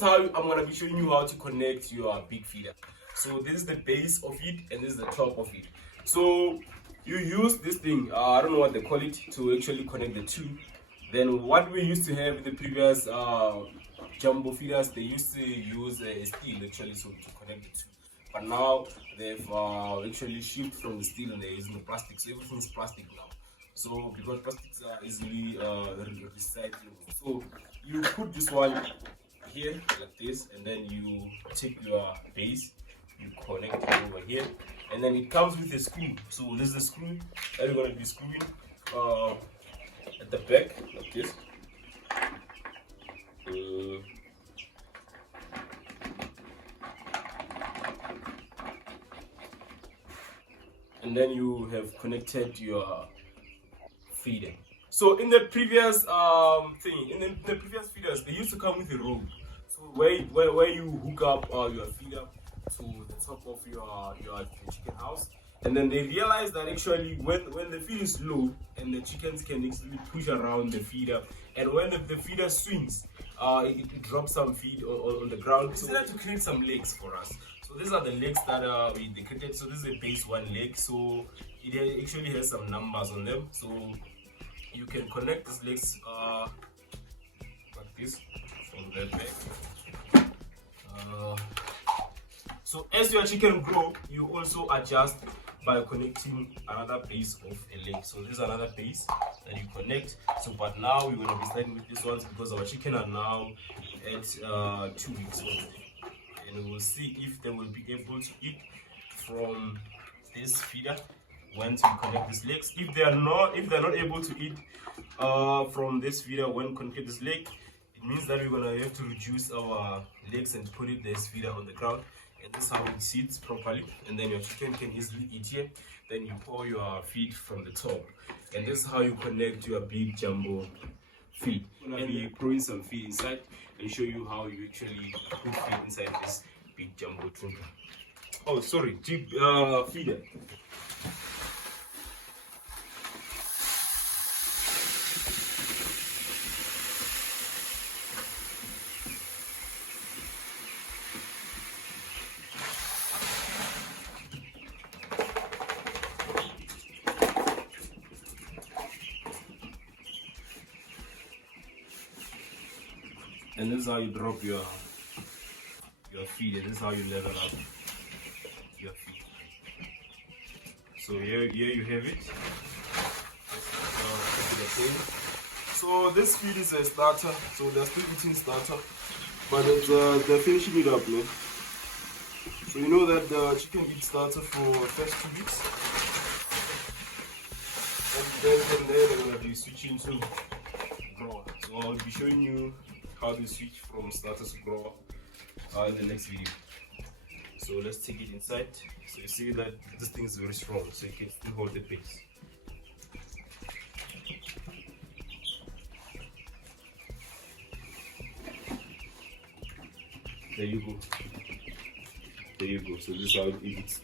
How I'm gonna be showing you how to connect your big feeder. So this is the base of it and this is the top of it. So you use this thing, I don't know what they call it, to actually connect the two. Then what we used to have in the previous jumbo feeders, they used to use steel actually so to connect the two. But now they've actually shifted from the steel and they're using the plastic. So everything is plastic now. So because plastics are easily recyclable. So you put this one here like this, and then you take your base, you connect it over here, and then it comes with a screw. So this is the screw that you're going to be screwing at the back like this. And then you have connected your feeder. So in the previous in the previous feeders, they used to come with a rope. So where you hook up your feeder to the top of your chicken house, and then they realized that actually when the feed is low and the chickens can actually push around the feeder, and when the feeder swings, it drops some feed on the ground. So they had to create some legs for us. So these are the legs that they created. So this is a base one leg. So it actually has some numbers on them. So you can connect these legs like this from the back. So as your chicken grow, you also adjust by connecting another base of a leg. So this is another base that you connect. So but now we're going to be starting with this ones because our chicken are now at 2 weeks old, and we will see if they will be able to eat from this feeder once we connect these legs. If they're not able to eat from this feeder when connect this leg, it means that we're gonna have to reduce our legs and put this feeder on the ground. And this is how it sits properly, and then your chicken can easily eat here. Then you pour your feed from the top, and this is how you connect your big jumbo feed. And we throwing some feed inside and show you how you actually put feed inside this big jumbo trunka. Oh, sorry, feeder. And this is how you drop your feed, and this is how you level up your feed. So here you have it. So this feed is a starter, so they're still eating starter, but they're finishing it up now. So you know that the chicken eats starter for first 2 weeks, and then from there they're going to be switching to grower. So I'll be showing you how to switch from starter to grower in the next video. So let's take it inside. So you see that this thing is very strong, so you can still hold the base. There you go. So this is how it eats.